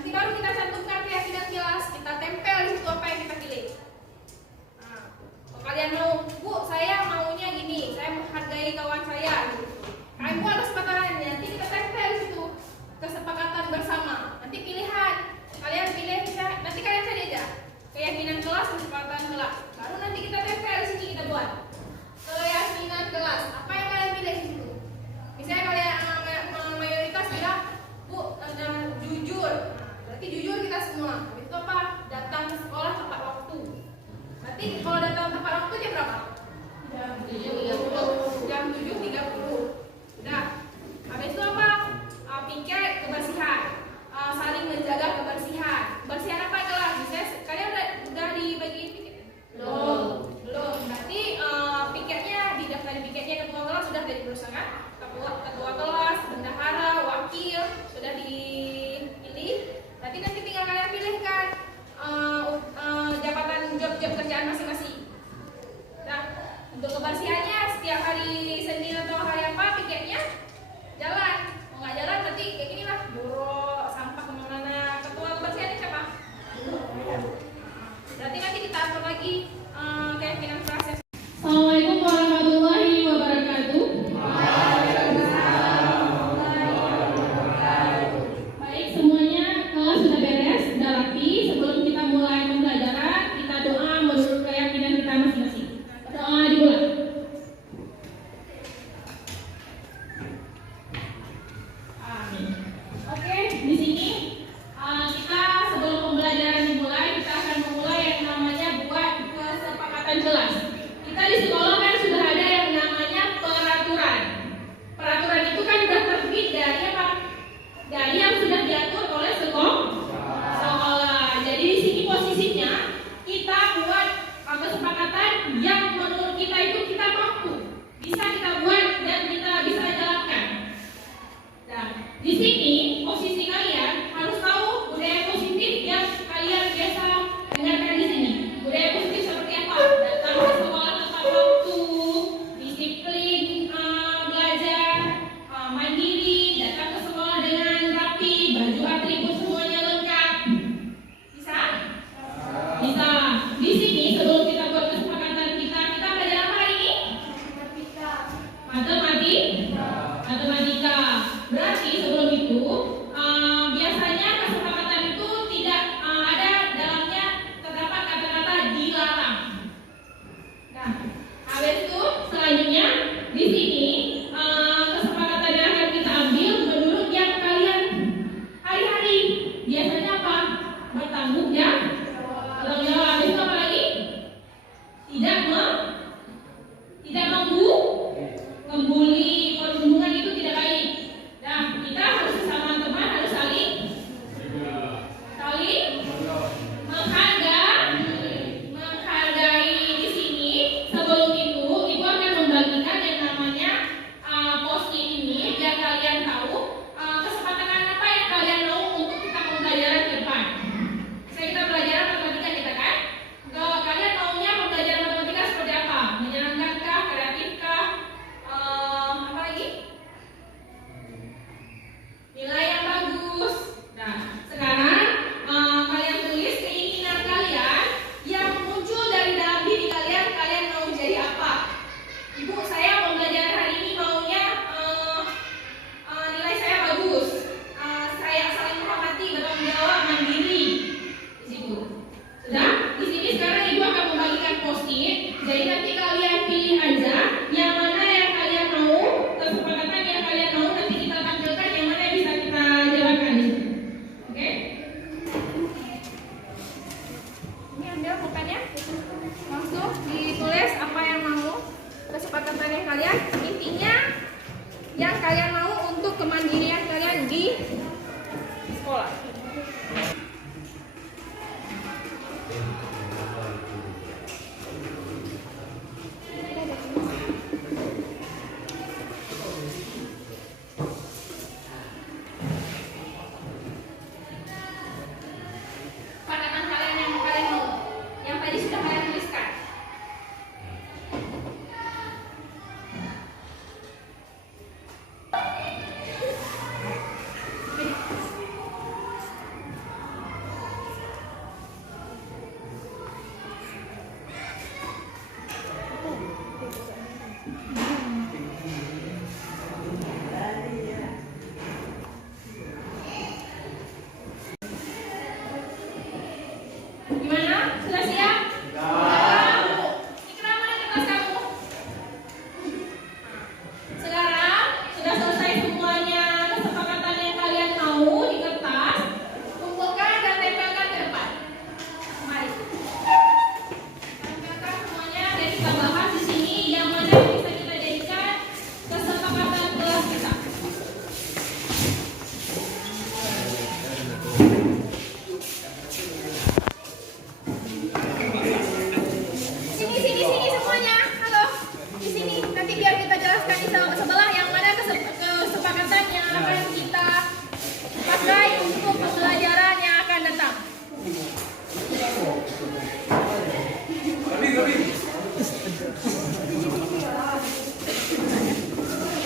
Nanti baru kita cantumkan keyakinan kelas, kita tempel di situ apa yang kita pilih. Nah, kalau kalian mau, Bu, saya maunya gini, saya menghargai kawan saya. Gitu. Kalian buat kesepakatannya, nanti kita tempel di situ kesepakatan bersama. Nanti pilihan, kalian pilih, nanti kalian cari aja keyakinan kelas, kesepakatan kelas. Baru nanti kita tempel di sini kita buat keyakinan kelas. Apa yang kalian pilih di situ? Misalnya kalian mayoritas bilang, Bu, jujur. Nah, berarti jujur kita semua. Habis itu apa? Datang ke sekolah tepat waktu. Berarti kalau datang tepat waktu jam berapa? Jam 7.30. Jam 7.30. Udah. Habis itu apa? Piket kebersihan. Saling menjaga kebersihan. Kebersihan apa kelas? Misalnya kalian udah dibagi piket? Belum. Berarti piketnya didaftar di piketnya ketua kelas sudah dari perusahaan. Ketua kelas, bendahara, wakil sudah dipilih. Berarti nanti tinggal kalian pilihkan jabatan job kerjaan masing-masing. Nah, untuk kebersihannya setiap hari Senin atau hari apa piketnya jalan. Mau nggak jalan nanti kayak gini lah, borok sampah kemana-mana. Ketua kebersihannya siapa? Berarti nanti kita atur lagi keyakinan proses. Assalamualaikum warahmatullahi wabarakatuh. Baik, semuanya kelas sudah beres, sudah rapi. Sebelum kita mulai pembelajaran, kita doa menurut keyakinan kita masing-masing. Doa dimulai. Amin. Oke, di sini kita sebelum pembelajaran dimulai, kita akan memulai yang namanya buat kesepakatan kelas. Kita di sekolah kan sudah ada yang namanya peraturan. Peraturan itu kan sudah terbit dari apa? Dari yang sudah diatur oleh sekolah. Jadi di sini posisinya kita buat kesepakatan yang menurut kita itu kita mampu, bisa kita buat dan kita bisa jalankan. Nah, di sini posisi kalian harus tahu budaya positif yang kalian biasa dengarkan di sini. Budaya positif seperti apa? Datang ke sekolah tepat waktu, disiplin belajar, mandiri, datang ke sekolah dengan rapi, baju atribut semuanya lengkap. Bisa? Bisa. Di sini sebelum kita buat kesepakatan kita belajar apa hari ini? Matematika. Berarti sebelum itu biasanya kesepakatan itu tidak ada dalamnya terdapat kata-kata dilarang. Nah, habis itu selanjutnya di sini kesepakatan yang akan kita ambil menurut yang kalian hari-hari biasanya apa? Bertanggung jawab. Habis itu apa lagi? Tidak membuli, perhubungan itu tidak baik. Nah, kita harus sama teman harus saling menghargai di sini. Sebelum itu, ibu akan membagikan yang namanya post-it ini biar kalian tahu kesepakatan apa yang kalian mau untuk kita pembelajaran ke depan. Saya kita belajar matematika kita kan? Kalian maunya pembelajaran matematika seperti apa? Menyenangkankah? Kreatifkah? Apa lagi? Nilai yang bagus. Nah, sekarang kalian tulis keinginan kalian yang muncul dari dalam diri kalian. Kalian mau jadi apa? Ibu, saya pembelajaran hari ini maunya nilai saya bagus. Saya saling menghormati, bertanggung jawab, mandiri. Di situ. Sudah? Di sini sekarang ibu akan membagikan post-it. Jadi nanti kalian pilih aja yang mana yang kalian mau, kesepakatan yang kalian mau, nanti kita tampilkan yang mana yang bisa kita jalankan di sini. Oke? Ini ambil pulpennya, langsung ditulis apa yang mau, kesepakatannya kalian, intinya yang kalian mau untuk kemandirian kalian di sekolah. Kesepakatan kalian yang kalian mau, yang tadi sudah kalian tuliskan.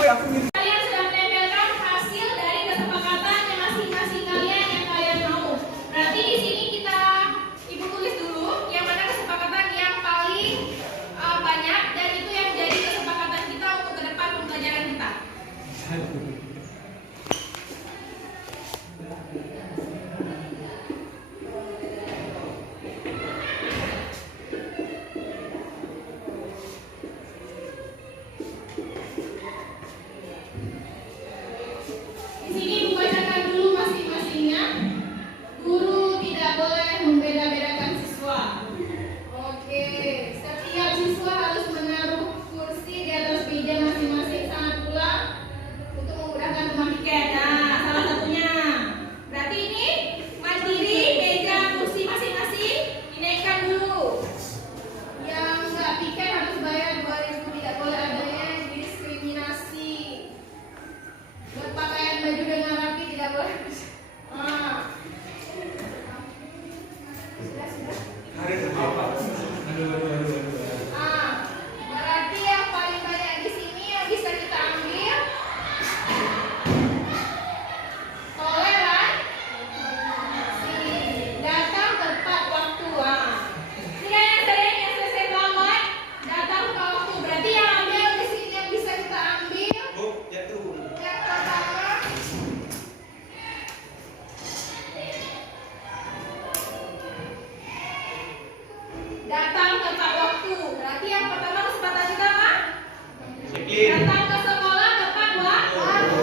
Kalian sudah menempelkan hasil dari kesepakatan yang masing-masing kalian yang kalian mau. Berarti di sini ibu tulis dulu yang mana kesepakatan yang paling banyak dan itu yang jadi kesepakatan kita untuk ke depan pembelajaran kita. Di sini ibu bacakan dulu masing-masingnya. Guru tidak boleh membeda-bedakan siswa. Oke, setiap siswa harus menaruh kursi di atas meja masing-masing, sangat pula untuk memudahkan teman piket. Nah, salah satunya. Berarti ini mandiri, meja, kursi masing-masing dinaikkan dulu. Yang nggak piket harus bayar 2.000, tidak boleh adanya diskriminasi. Buat pakaian baju dengan rapi tidak boleh. Berarti yang paling banyak di sini yang bisa kita ambil toleran, datang tepat waktu. Tidak yang sering yang selesai lambat, datang tepat waktu. Berarti yang ambil di sini yang bisa kita ambil. Yang pertama, datang tepat waktu. Berarti yang pertama kesempatan kita apa? Datang ke sekolah tepat waktu.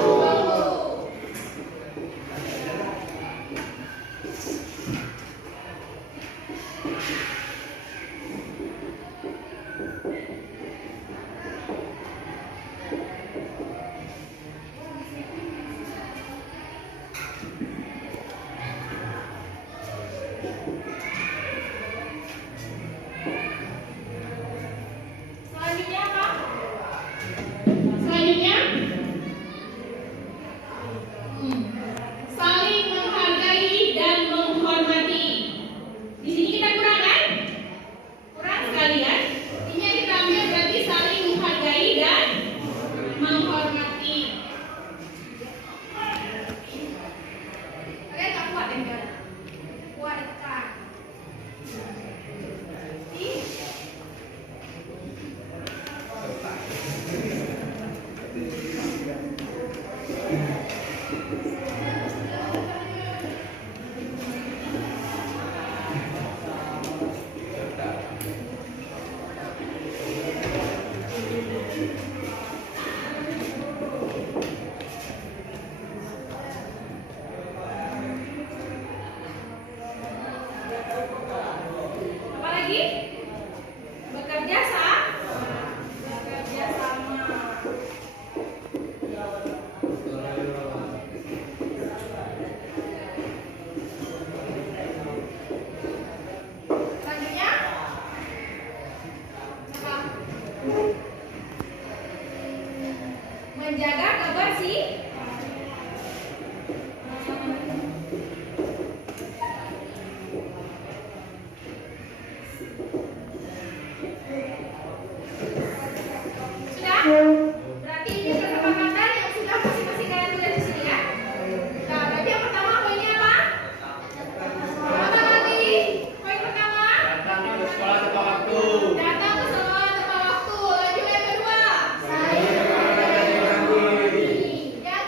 Selanjutnya apa? Selanjutnya saling menghargai dan menghormati. Di sini kita kurang kan? Kurang sekali kan? Ini yang kita ambil berarti saling menghargai dan menghormati. Kalian tak kuat ya? Kuat kan? Apa lagi? Bekerja sama. Selanjutnya apa? Menjaga kebersihan. Sudah? Berarti ini kesepakatan yang sudah masing-masing kalian tulis di sini ya. Nah, berarti yang pertama poinnya apa? Apa tadi? Poin pertama? Datang ke sekolah tepat waktu. Datang ke sekolah tepat waktu. Lanjut yang kedua. Yang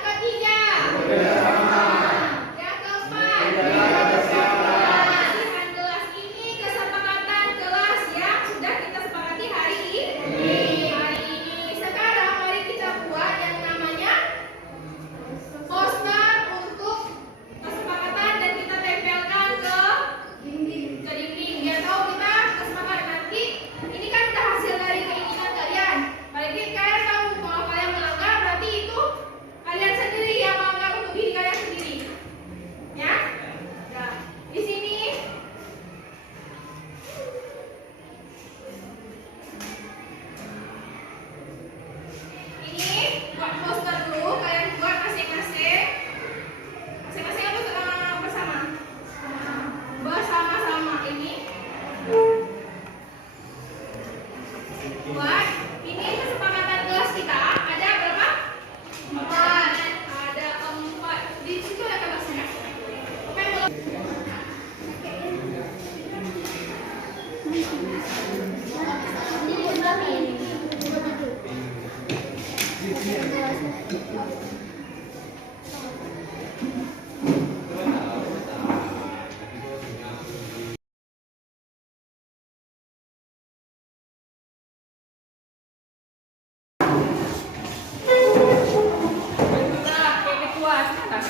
Nah, kayak ketua, silakan.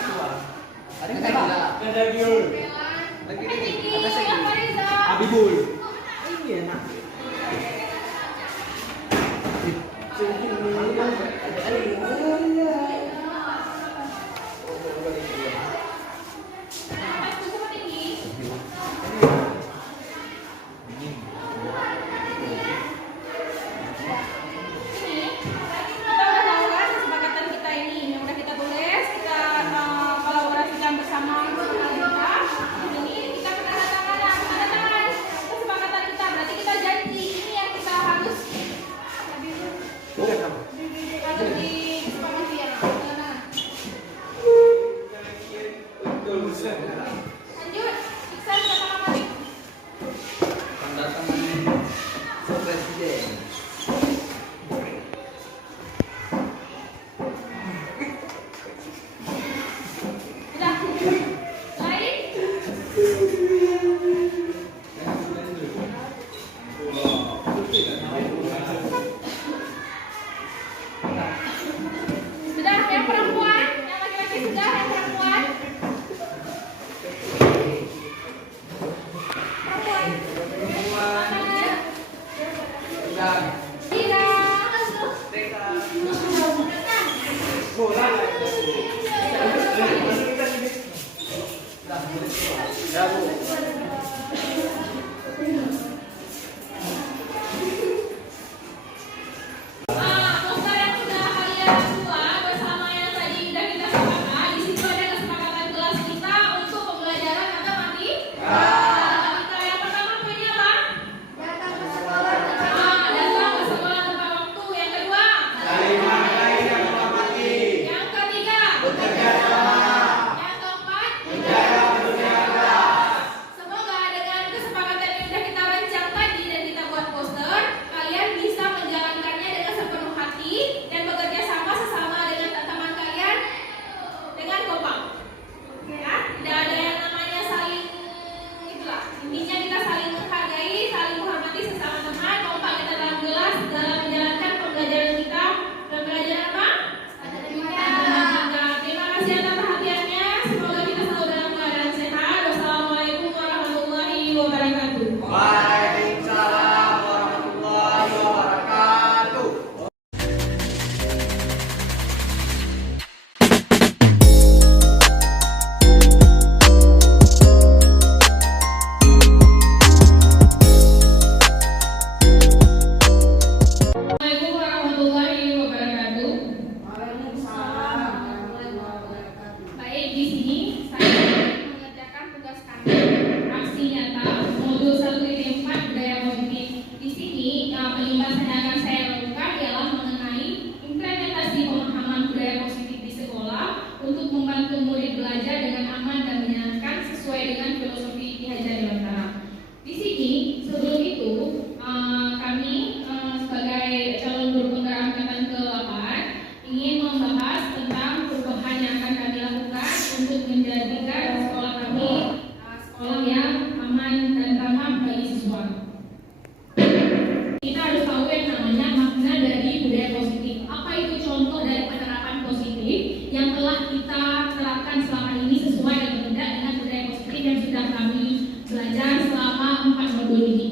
Ada Biul. Tempelan. Tinggi, apa Reza? Abibul. Aku sama tinggi. Ini kita udah tahu kan kesepakatan kita ini yang udah kita tulis, kita kolaborasikan bersama kita. Ini kita penandatangan kesepakatan kita. Berarti kita janji ini yang kita harus disepakati ya. Lanjut, Iksan kata Mari. Tanda tangan Presiden. Udah. Lain. Sudah yang perempuan, yang laki-laki sudah, yang perempuan. Perempuan. Dan Tira. ya Bu. Poster yang sudah kalian buat bersama yang tadi sudah kita sepakati, di situ ada kesepakatan kelas kita untuk pembelajaran matematika. Matematika yang pertama poinnya apa? Datang ke sekolah tepat waktu. Yang kedua, Saling menghargai dan menghormati. yang ketiga, Bekerja sama. yang keempat, Menjaga dunia kelas. semoga dengan kesepakatan yang sudah kita rancang tadi dan kita buat poster, kalian bisa menjalankannya dengan sepenuh hati dan bekerja sama sesama dengan teman kalian dengan kompak. Ya, tidak ada yang namanya saling itulah. Intinya kita saling menghargai, saling menghormati sesama teman, kompak kita dalam kelas dalam menjalankan pembelajaran kita. Pembelajaran apa? Matematika. Terima kasih atas perhatiannya. Semoga kita selalu dalam keadaan sehat. Wassalamualaikum warahmatullahi wabarakatuh. Waalaikumsalam warahmatullahi wabarakatuh. Assalamualaikum warahmatullahi wabarakatuh. Baik, di sini saya Mengerjakan tugas kami. aksi nyata modul 1.4 budaya positif. Di sini penyumbang yang akan saya lakukan ialah mengenai implementasi pemahaman budaya positif di sekolah untuk membantu murid belajar dengan aman dan menyenangkan sesuai dengan filosofi Ki Hajar Dewantara. Di sini sebelum itu kami sebagai calon guru penggerak angkatan ke-8 ingin membahas tentang perubahan yang akan kami lakukan untuk menjadikan sekolah kami sekolah yang aman dan ramah bagi siswa. Kita harus tahu yang namanya makna dari budaya positif. Apa itu contoh dari penerapan positif yang telah kita terapkan selama ini sesuai dan tidak dengan budaya positif yang sudah kami belajar selama 4 modul ini.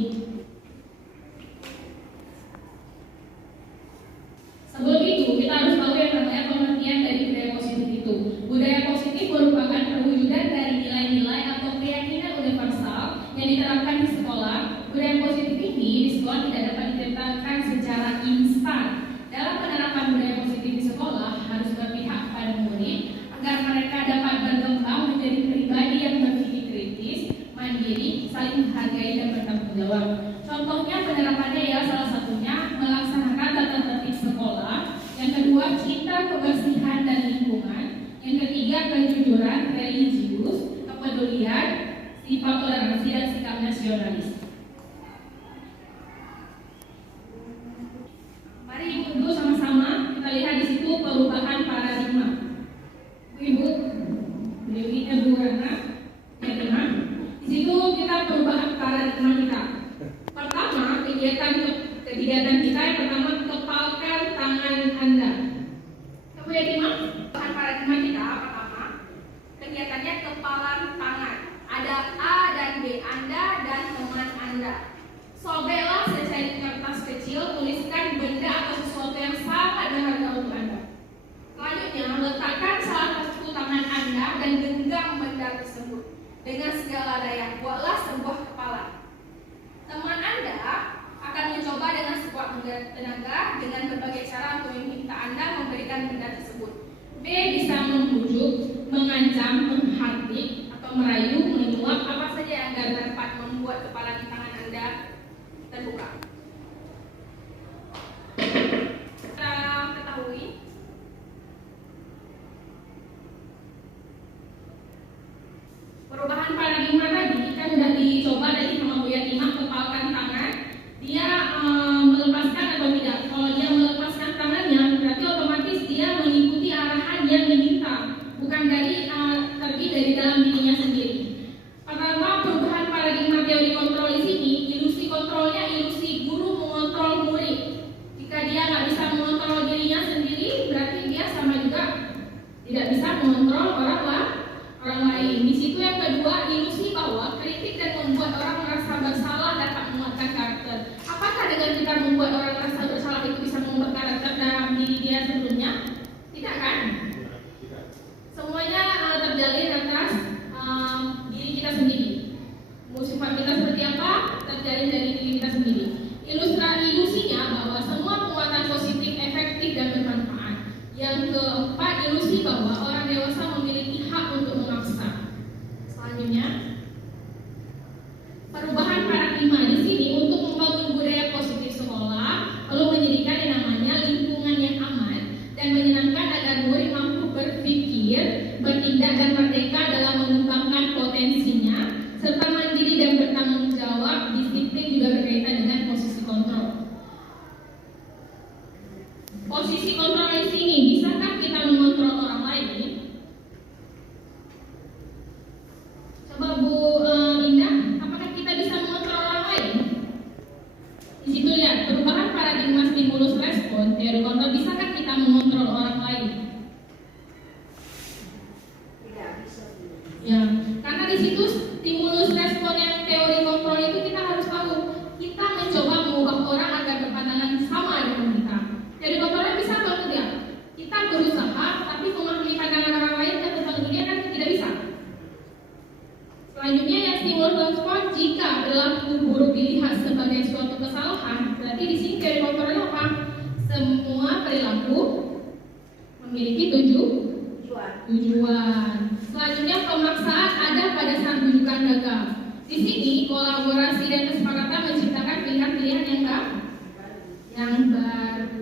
Sebelum itu, kita harus tahu yang namanya pengertian dari budaya positif itu. Budaya positif merupakan perwujudan dari nilai-nilai atau keyakinan universal yang diterapkan di sekolah. Budaya positif ini di sekolah tidak dapat diterapkan secara instan. Dalam penerapan budaya positif di sekolah harus berpihak pada murid agar mereka dapat berkembang menjadi pribadi yang berpikir kritis, mandiri, saling menghargai dan bertanggung jawab. Contohnya penerapannya ya salah satunya melaksanakan tata tertib sekolah. Yang kedua, cinta kebersihan dan lingkungan. Yang ketiga, kejujuran religius, kepedulian, sifat toleransi dan sikap nasionalis. Mari dulu sama-sama kita lihat di situ tidak bisa mengontrol orang lain. Di situ yang kedua, ilusi bahwa kritik dan membuat orang merasa bersalah dapat menguatkan karakter. Apakah dengan kita membuat orang merasa bersalah itu bisa membuat karakter dalam diri dia sebelumnya? Tidak kan? Semuanya terjalin atas diri kita sendiri. Sifat kita seperti apa? Terjalin dari diri kita sendiri. Ilusinya bahwa semua penguatan positif efektif dan bermanfaat. Yang keempat, ilusi bahwa orang dewasa memiliki hak untuk memaksa. Selanjutnya, perubahan paradigma di sini untuk membangun budaya positif sekolah perlu menyediakan yang namanya lingkungan yang aman dan menyenangkan agar murid mampu berpikir, bertindak dan merdeka dalam mengembangkan potensinya serta mandiri dan bertanggung jawab. Disiplin juga berkaitan dengan posisi kontrol. Posisi kontrol di sini, bisakah kita mengontrol orang lain? Coba Bu Indah, apakah kita bisa mengontrol orang lain? Di situ lihat perubahan paradigma stimulus respon teori kontrol. Bisakah kita mengontrol orang lain? Tidak bisa. Ya, karena di situ stimulus respon yang teori kontrol itu kita harus tahu kita mencoba mengubah orang agar berpandangan sama dengan kita. Teori kontrolnya bisa atau tidak? Kita berusaha, tapi memahami pandangan orang lain dan tentang dunia kan tidak bisa. Selanjutnya yang stimulus respon, jika perilaku buruk dilihat sebagai suatu kesalahan, berarti di sini teori kontrolnya apa? Semua perilaku memiliki tujuan. Selanjutnya pemaksaan ada pada saat rujukan gagal. Di sini kolaborasi dan kesepakatan menciptakan pilihan-pilihan yang baru.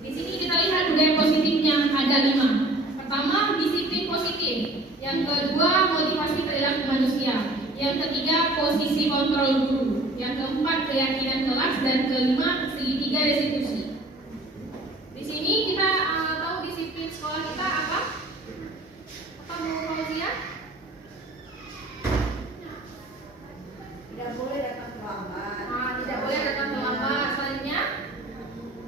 Di sini kita lihat budaya positifnya ada 5. Pertama, disiplin positif. Yang kedua, motivasi perilaku manusia. Yang ketiga, posisi kontrol guru. Yang keempat, keyakinan kelas. Dan kelima, segitiga restitusi. Di sini kita tahu disiplin sekolah kita apa? Apa Bu Fauzia? Tidak boleh datang terlambat. Tidak boleh datang terlambat. Selanjutnya,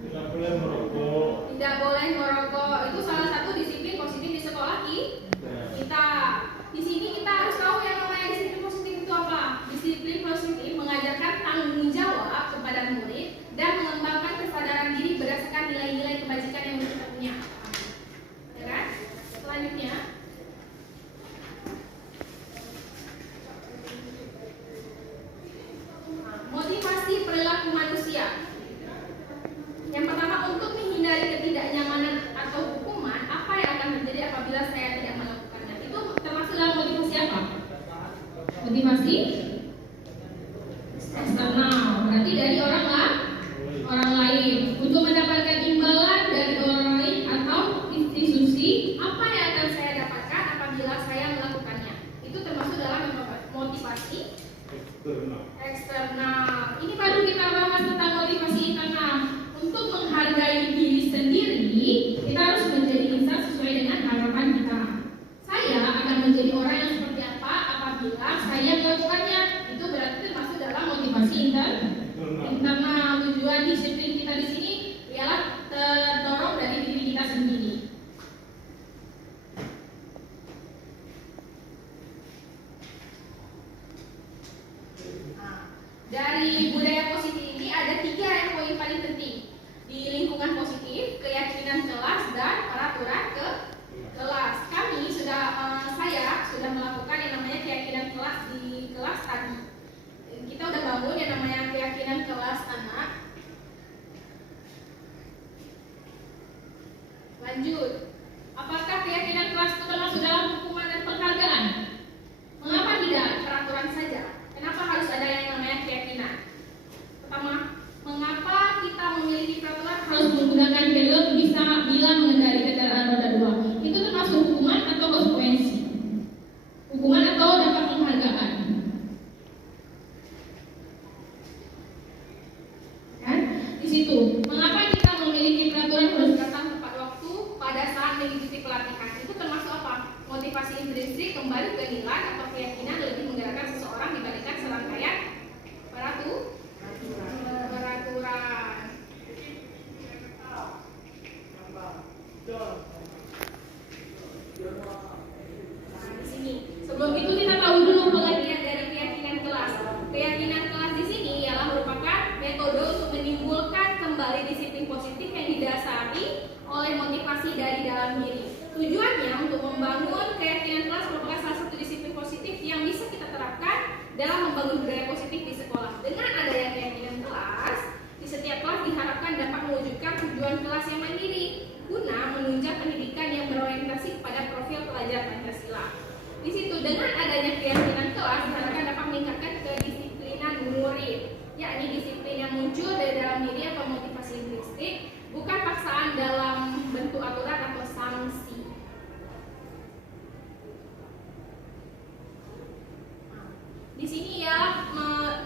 Tidak boleh merokok. tidak boleh merokok. Itu salah satu disiplin positif di sekolah kita. Di sini kita harus tahu yang namanya disiplin positif itu apa. Disiplin positif mengajarkan tanggung jawab kepada murid dan mengembangkan kesadaran diri berdasarkan nilai-nilai kebajikan yang kita punya. Ya kan? Selanjutnya, motivasi perilaku manusia. Yang pertama, untuk menghindari ketidaknyamanan atau hukuman, apa yang akan terjadi apabila saya tidak melakukannya? Itu termasuk dalam motivasi apa? Motivasi eksternal, berarti dari orang lain untuk mendapatkan imbalan dari orang lain atau institusi. Apa yang akan saya dapatkan apabila saya melakukannya? Itu termasuk dalam motivasi eksternal. Ini baru kita bahas tentang motivasi internal. Untuk menghargai diri sendiri, kita harus menjadi insan sesuai dengan harapan kita. Saya akan menjadi orang yang seperti apa apabila saya melakukannya. Itu berarti termasuk dalam motivasi internal. Tujuan disiplin kita di sini ialah terdorong dari diri kita sendiri. Dari budaya positif ini ada 3 yang poin paling penting. Di lingkungan positif, keyakinan kelas, dan peraturan kelas. Saya sudah melakukan yang namanya keyakinan kelas di kelas tadi. Kita udah bangun yang namanya keyakinan kelas anak. Lanjut. Apakah keyakinan kelas itu termasuk dalam hukuman dan penghargaan? Mengapa tidak peraturan saja? Kenapa harus ada yang namanya keyakinan? Pertama, mengapa kita memiliki peraturan harus menggunakan helm bila mengendari kendaraan roda 2? Itu termasuk hukuman atau konsekuensi? Hukuman atau dapat penghargaan? Kan? Di situ, mengapa kita memiliki peraturan harus datang tepat waktu pada saat mengikuti pelatihan? Itu termasuk apa? Motivasi intrinsik, kembali ke nilai atau keyakinan lebih menggerakkan seseorang dibandingkan serangkaian peraturan. mewujudkan tujuan kelas yang mandiri guna menunjang pendidikan yang berorientasi kepada profil pelajar Pancasila. Di situ dengan adanya keyakinan kelas diharapkan dapat meningkatkan kedisiplinan murid, yakni disiplin yang muncul dari dalam diri atau motivasi intrinsik, bukan paksaan dalam bentuk aturan atau sanksi. Di sini ya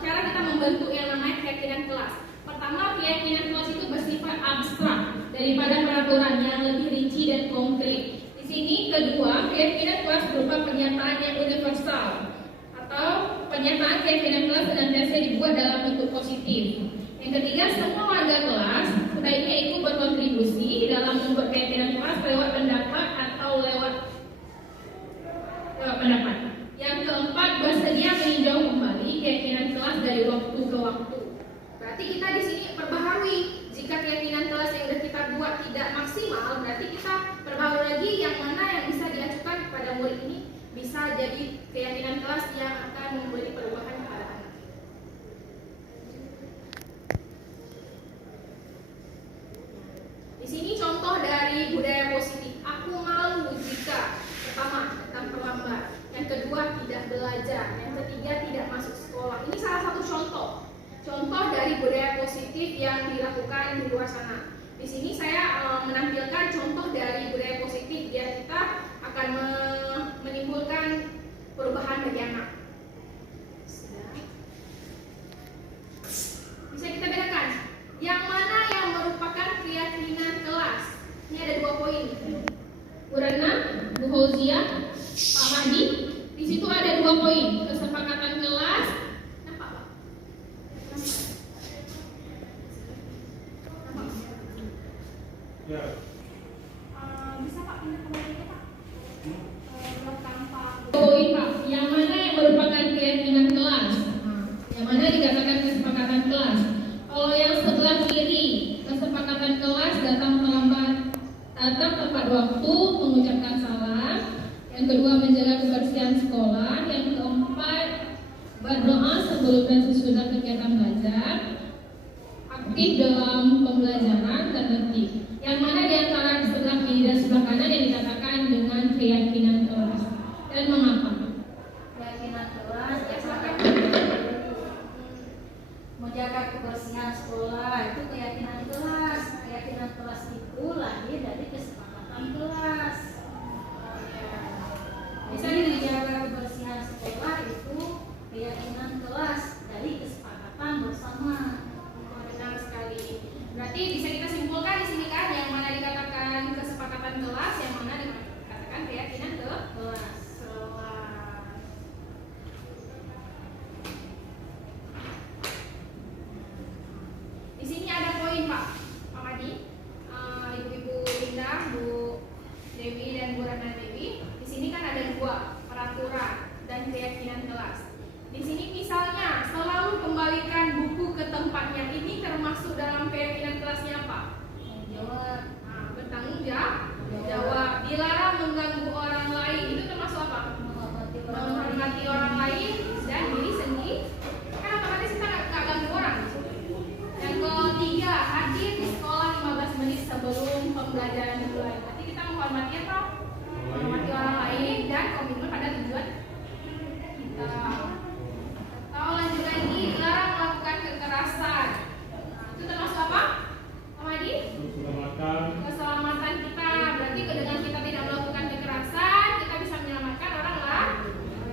cara kita membentuk yang namanya keyakinan kelas. Pertama, keyakinan kelas itu bersifat abstrak daripada peraturan yang lebih rinci dan konkret. Di sini kedua, keyakinan kelas berupa pernyataan yang universal atau pernyataan keyakinan kelas senantiasa dibuat dalam bentuk positif. Yang ketiga, semua warga kelas sebaiknya ikut berkontribusi dalam membuat keyakinan kelas lewat pendapat atau lewat pendapat. Yang keempat, bersedia meninjau kembali keyakinan kelas dari waktu ke waktu. Berarti kita di sini perbaharui. Jika keyakinan kelas yang sudah kita buat tidak maksimal, berarti kita perbaharui lagi yang mana yang bisa diajukan kepada murid ini bisa jadi keyakinan kelas yang akan memberi perubahan kepada anak. Di sini contoh dari budaya positif. Aku malu jika pertama datang terlambat, yang kedua tidak belajar, yang ketiga tidak masuk sekolah. Ini salah satu contoh dari budaya positif yang dilakukan di luar sana. Di sini saya menampilkan contoh dari budaya positif biar kita akan menimbulkan perubahan bagi anak. Bisa kita bedakan yang mana yang merupakan keyakinan kelas. Ini ada 2 poin. Bu Rana, Bu Fauzia, Pak Mahdi. Di situ ada 2 poin, kesepakatan kelas. Nampak Pak? Nampak? Ya. Bisa Pak pindah kembali ke Pak? Belakang Pak. Poin Pak, yang mana yang merupakan keyakinan kelas? Yang mana dikatakan kesepakatan kelas? Kalau yang sebelah kiri, kesepakatan kelas datang terlambat, datang tepat waktu, mengucapkan salam. Yang kedua, menjaga kebersihan sekolah. Yang keempat, berdoa sebelum dan sesudah kegiatan belajar, aktif dalam pembelajaran dan tertib. Yang mana di antara sebelah kiri dan sebelah kanan yang dikatakan dengan keyakinan kelas dan mengapa? Keyakinan kelas menjaga kebersihan sekolah itu keyakinan kelas. Keyakinan kelas itu lahir dari kesepakatan kelas. Jadi menjaga kebersihan sekolah itu keyakinan kelas dari kesepakatan bersama. Benar sekali. Berarti bisa kita simpulkan di sini kan yang mana dikatakan kesepakatan kelas, yang mana dikatakan keyakinan kelas. Di sini ada poin Pak Madi, Ibu-ibu Linda, Bu Dewi dan Bu Rana Dewi. Di sini kan ada 2 peraturan dan keyakinan kelas. Di sini misalnya selalu kembalikan buku ke tempatnya. Ini termasuk dalam keyakinan kelasnya Pak. Jawab. Bertanggung jawab. Dilarang mengganggu orang lain. Itu termasuk apa? Menghormati orang lain dan diri sendiri. Kan otomatis kita nggak ganggu orang. Yang ketiga, hadir di sekolah 15 menit sebelum pembelajaran dimulai. Berarti kita menghormati apa? Menghormati orang lain dan komitmen pada tujuan kita. Atau lanjut lagi, dilarang melakukan kekerasan. Itu termasuk apa? Pak Madi? Keselamatan kita. Berarti dengan kita tidak melakukan kekerasan, kita bisa menyelamatkan orang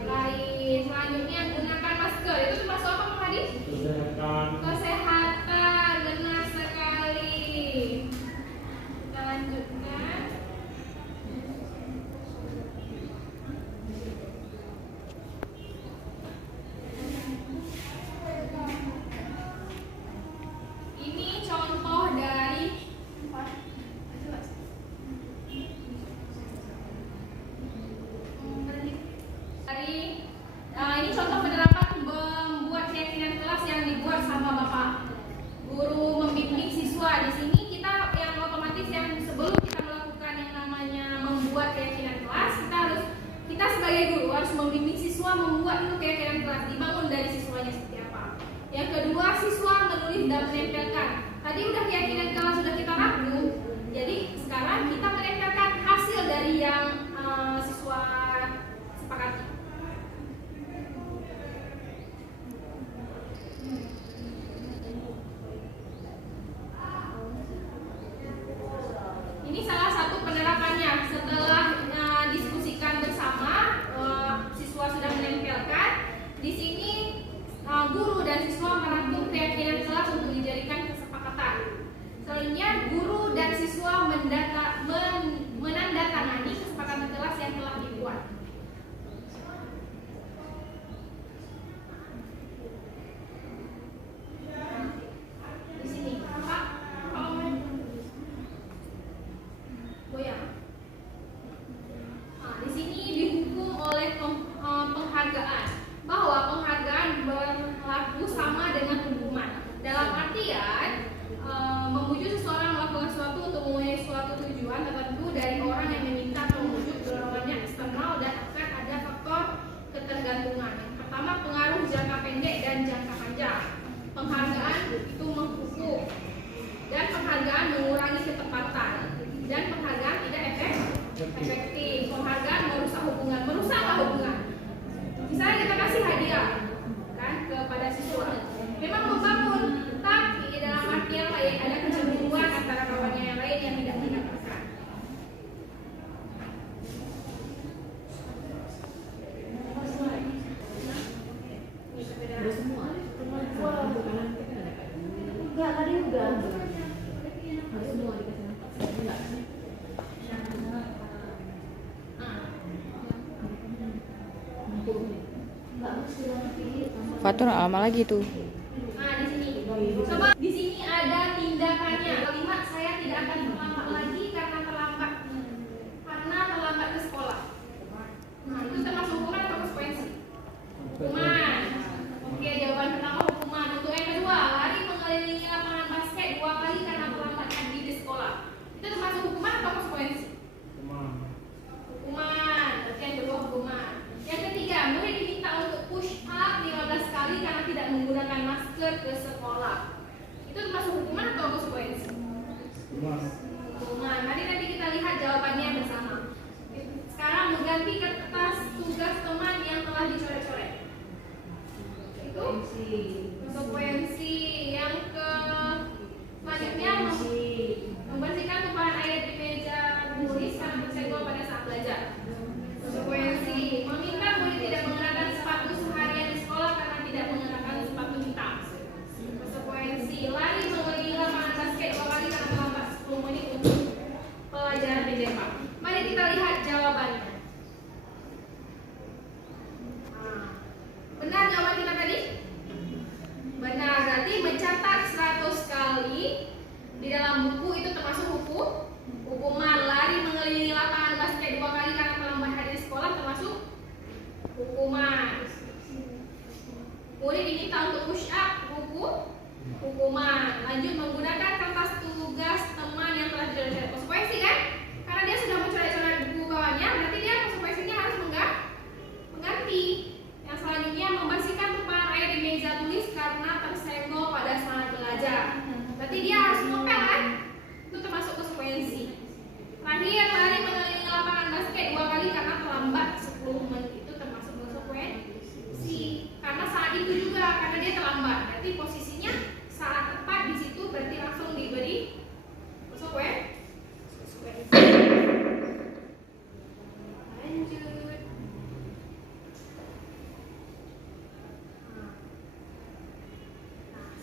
lain. Selanjutnya, gunakan masker. Itu termasuk apa Pak Madi? Kesehatan. Benar sekali. Kita lanjutkan. Ini contoh dari ini contoh penerapan membuat keyakinan kelas yang dibuat sama Bapak guru membimbing siswa. Di sini kita yang otomatis yang sebelum kita melakukan yang namanya membuat keyakinan kelas, kita sebagai guru harus membimbing siswa membuat itu keyakinan kelas, dibangun dari siswanya seperti apa. Yang kedua, siswa menulis dan menempelkan. Tadi udah keyakinan kelas sudah Ini salah satu penerapannya setelah diskusikan bersama, siswa sudah menempelkan. Di sini guru dan siswa merangkum keyakinan kelas untuk dijadikan kesepakatan. Selanjutnya guru dan siswa menandatangani kesepakatan kelas yang telah dibuat. Di sini, Pak, goyang. Di sini dihukum oleh penghargaan, bahwa penghargaan berlaku sama dengan hukuman. Dalam artian membujuk seseorang melakukan sesuatu untuk memenuhi suatu tujuan tertentu dari orang yang meminta atau membujuk dorongannya eksternal dan akan ada faktor ketergantungan. Yang pertama, pengaruh jangka pendek dan jangka panjang. Penghargaan itu menghukum dan penghargaan mengurangi ketepatan dan penghargaan tidak efektif. Penghargaan merusak hubungan. Merusak apa hubungan? Misalnya kita kasih hadiah kan kepada siswa, memang membangun, tapi dalam artian lain ada kecemburuan antara kawannya yang lain yang tidak mendapatkan. Enggak, tadi udah. Fatur lama lagi tuh. Nah, di sini. Coba di sini ada tindakannya. Kalimat saya tidak akan terlambat lagi karena terlambat ke sekolah. Nah, itu termasuk hukuman atau konsekuensi? Hukuman. Oke, jawaban pertama hukuman. Untuk yang kedua, lari mengelilingi lapangan basket 2 kali karena terlambat di sekolah. Itu termasuk hukuman atau konsekuensi? Hukuman. Berarti yang kedua hukuman. Yang ketiga, murid diminta untuk push up 15 kali karena tidak menggunakan masker ke sekolah. Itu termasuk hukuman atau konsekuensi? Hukuman. Mari nanti kita lihat jawabannya bersama. Sekarang mengganti kertas tugas teman yang telah dicoret-coret. Itu konsekuensi. Yang ke selanjutnya membersihkan tumpahan air di meja tulis karena tersenggol pada saat belajar. Konsekuensi. Meminta murid tidak mengenakan sepatu seharian di sekolah karena tidak mengenakan sepatu hitam. Konsekuensi. Lari mengelilingi lapangan basket 2 kali karena terlambat 10 menit untuk pelajaran PJK. Mari kita lihat jawabannya. Benar jawaban kita tadi? Benar, berarti mencatat 100 kali di dalam buku itu termasuk hukuman. Lari mengelilingi lapangan basket 2 kali karena terlambat hadir di sekolah termasuk hukuman. Murid diminta untuk push up hukuman. Lanjut menggunakan kertas tugas teman yang telah dicoret-coret. Konsekuensi kan? Karena dia sudah mencoret-coret buku kawannya, berarti dia konsekuensinya harus mengganti. Yang selanjutnya membersihkan tumpahan air di meja tulis karena tersenggol pada saat belajar. Berarti dia harus ngepel kan? Itu termasuk konsekuensi. Terakhir, lari mengelilingi lapangan basket 2 kali karena terlambat 10 menit. Itu termasuk konsekuensi. Karena saat itu juga, karena dia terlambat. Berarti posisinya saat tepat di situ, berarti langsung diberi konsekuensi. Lanjut.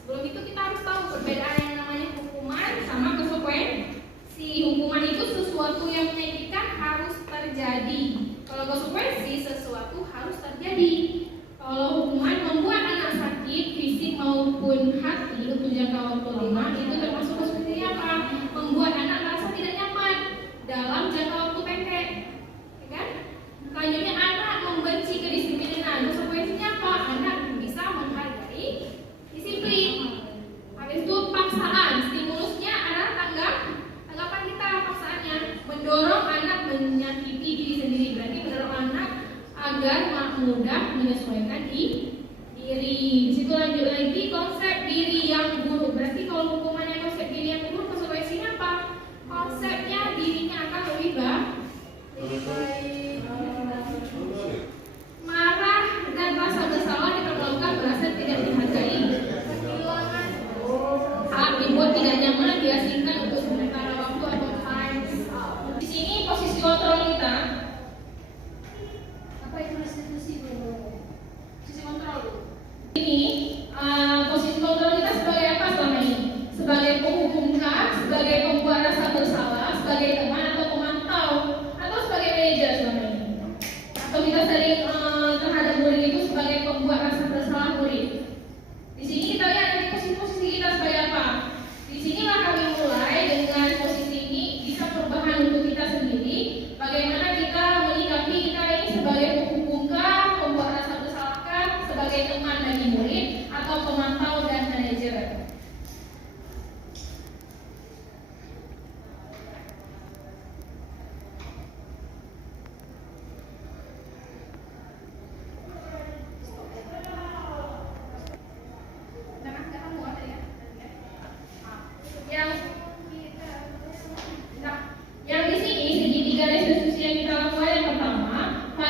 Sebelum itu kita harus tahu perbedaan yang namanya hukuman sama konsekuensi. Hukuman itu sesuatu yang menyakitkan harus terjadi. Kalau konsekuensi sesuatu harus terjadi. Kalau hukuman membuat anak sakit fisik maupun hati untuk jangka waktu lama, itu termasuk konsekuensi apa? Membuat anak merasa tidak nyaman dalam jangka waktu pendek, ya kan? Selanjutnya anak membenci kedisiplinan. Konsekuensinya apa? Anak bisa menghargai disiplin. Habis itu paksaan, stimulusnya adalah tanggapan kita paksaannya mendorong anak menyakiti diri sendiri. Berarti mendorong anak agar mudah menyesuaikan diri. Di situ lanjut lagi konsep diri yang buruk. Berarti kalau hukumannya konsep diri yang buruk, konsekuensinya apa? Konsepnya dirinya akan lebih baik. Marah dan rasa bersalah diperlakukan merasa tidak dihargai. Saat dibuat tidak nyaman, diasingkan untuk sementara waktu atau time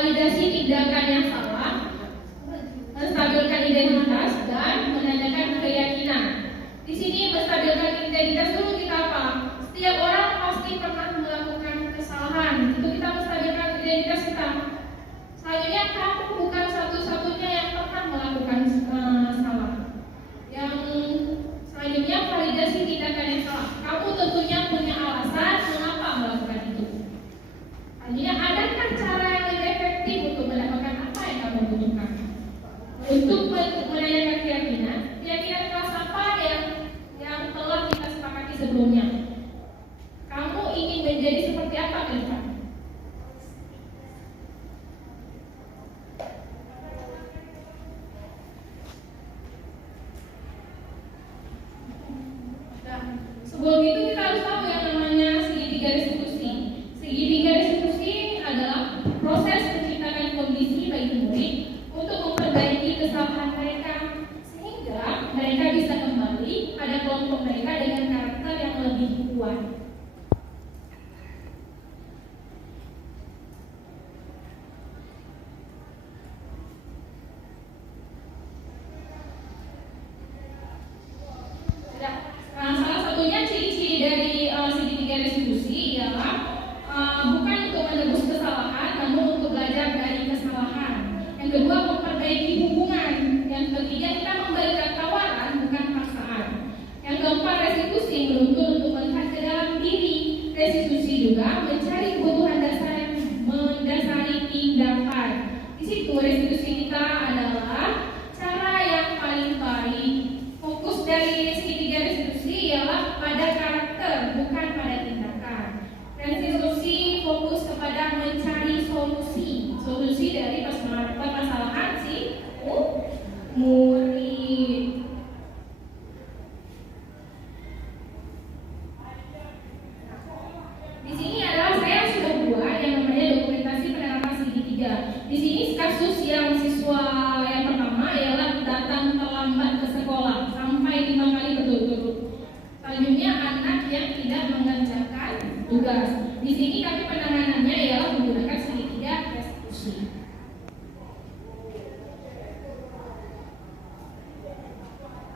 validasi tindakan yang salah, menstabilkan identitas, dan menanyakan keyakinan. Di sini menstabilkan identitas dulu kita apa? Setiap orang pasti pernah melakukan kesalahan. Itu kita menstabilkan identitas kita. Selanjutnya kamu bukan satu-satunya yang pernah melakukan salah. Yang selanjutnya validasi tindakan yang salah. Kamu tentunya punya alasan mengapa melakukan itu. Selanjutnya adakah cara yang lebih efektif untuk mendapatkan apa yang kamu butuhkan? Untuk menanyakan keyakinan kelas apa yang telah kita sepakati sebelumnya. Kamu ingin menjadi seperti apa ke depan? Nah, sebelum itu kita harus tahu yang namanya segitiga restitusi. Segitiga restitusi adalah proses menciptakan kondisi bagi murid untuk memperbaiki kesalahan mereka sehingga mereka bisa kembali pada kelompok mereka dengan karakter yang lebih kuat. Salah satunya ciri-ciri dari segitiga restitusi ialah bukan untuk menebus kesalahan, namun untuk belajar dari kesalahan. Yang kedua, memperbaiki hubungan. Yang ketiga, kita memberikan tawaran, bukan paksaan. Yang keempat, restitusi menuntut untuk melihat ke dalam diri. Restitusi juga mencari kebutuhan dasar yang mendasari tindakan. Di situ restitusi kita adalah cara yang paling baik. Fokus dari segitiga restitusi ialah pada karakter, bukan pada tindakan. Restitusi fokus kepada mencari solusi dari permasalahan si murid. Di sini adalah saya sudah buat yang namanya dokumentasi penerapan segitiga. Di sini kasus yang siswa yang pertama ialah datang terlambat ke sekolah sampai 5 kali berturut-turut. Selanjutnya anak yang tidak mengerjakan tugas. Di sini kami penanganannya ialah menggunakan segitiga restitusi.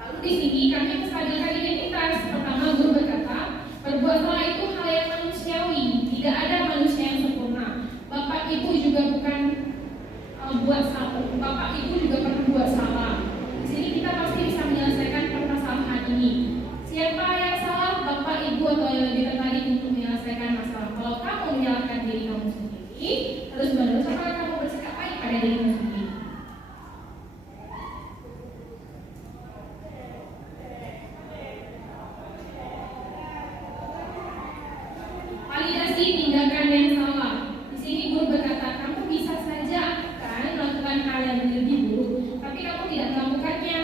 Lalu di sini kami menstabilkan identitas. Pertama, guru berkata, berbuat salah itu hal yang manusiawi. Tidak ada manusia yang sempurna. Bapak ibu juga bukan buat salah. Bapak ibu juga pernah buat salah. Di sini kita pasti bisa menyelesaikan permasalahan ini. Siapa yang salah, bapak ibu atau yang lebih tertarik untuk menyelesaikan masalah? Kalau kamu menyalahkan diri kamu sendiri, terus menerus apakah kamu bersikap baik pada dirimu sendiri? Validasi tindakan yang salah. Di sini guru berkata, kamu bisa saja kan melakukan hal yang lebih buruk, tapi kamu tidak melakukannya.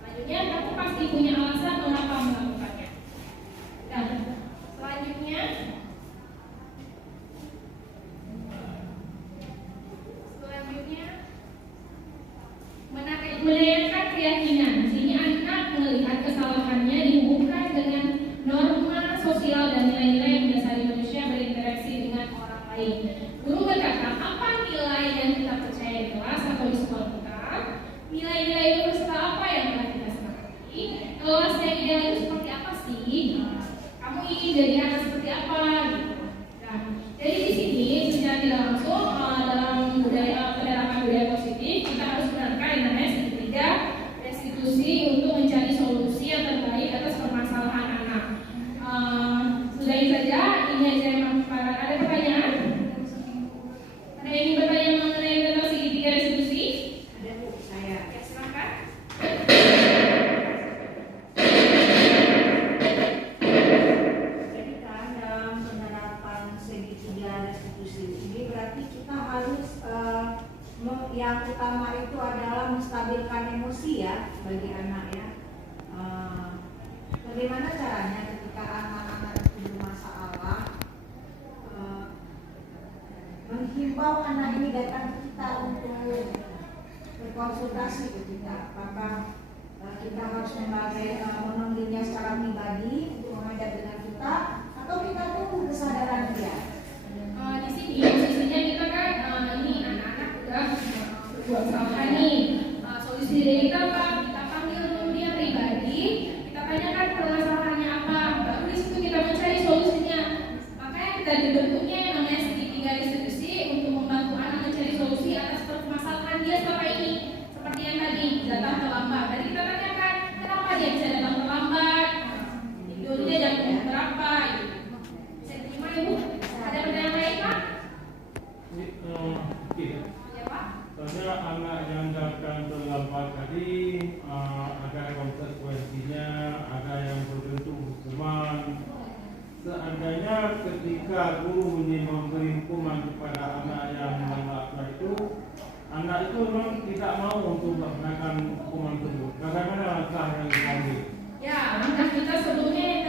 Selanjutnya, kamu pasti punya alasan mengapa melakukannya. Dan selanjutnya, menanyakan keyakinan. Di sini anak melihat kesalahannya dihubungkan dengan norma sosial dan nilai-nilai yang mendasari manusia berinteraksi dengan orang lain. Guru berkata, apa nilai yang kita percaya di kelas atau di sekolah kita? Nilai-nilai itu beserta apa yang telah kita sepakati? Kelas yang ideal itu seperti apa sih? Kamu ingin jadi anak seperti apa? Nah, jadi di sini secara tidak langsung dalam penerapan budaya positif kita harus menerapkan yang namanya segitiga restitusi untuk mencari solusi yang terbaik atas permasalahan anak. Sudahi saja, ini aja yang ada pertanyaan? Ada yang ingin bertanya mengenai tentang segitiga restitusi? Ada Bu, saya. Ya, silakan. Jadi kan dalam penerapan segitiga restitusi ini berarti kita harus yang utama itu adalah menstabilkan emosi ya bagi anak ya. Bagaimana caranya ketika anak-anak itu bermasalah menghimbau anak ini datang ke kita untuk berkonsultasi ke kita, apakah kita harus memanggilnya secara pribadi untuk mengajak dengan kita atau kita tunggu kesadaran dia? Di sini posisinya kita kan ini anak seandainya ketika guru memberi hukuman kepada anak yang melanggar itu, anak itu memang tidak mau untuk melaksanakan hukuman tersebut. Bagaimana langkah yang diambil? Ya, langkah kita sebelumnya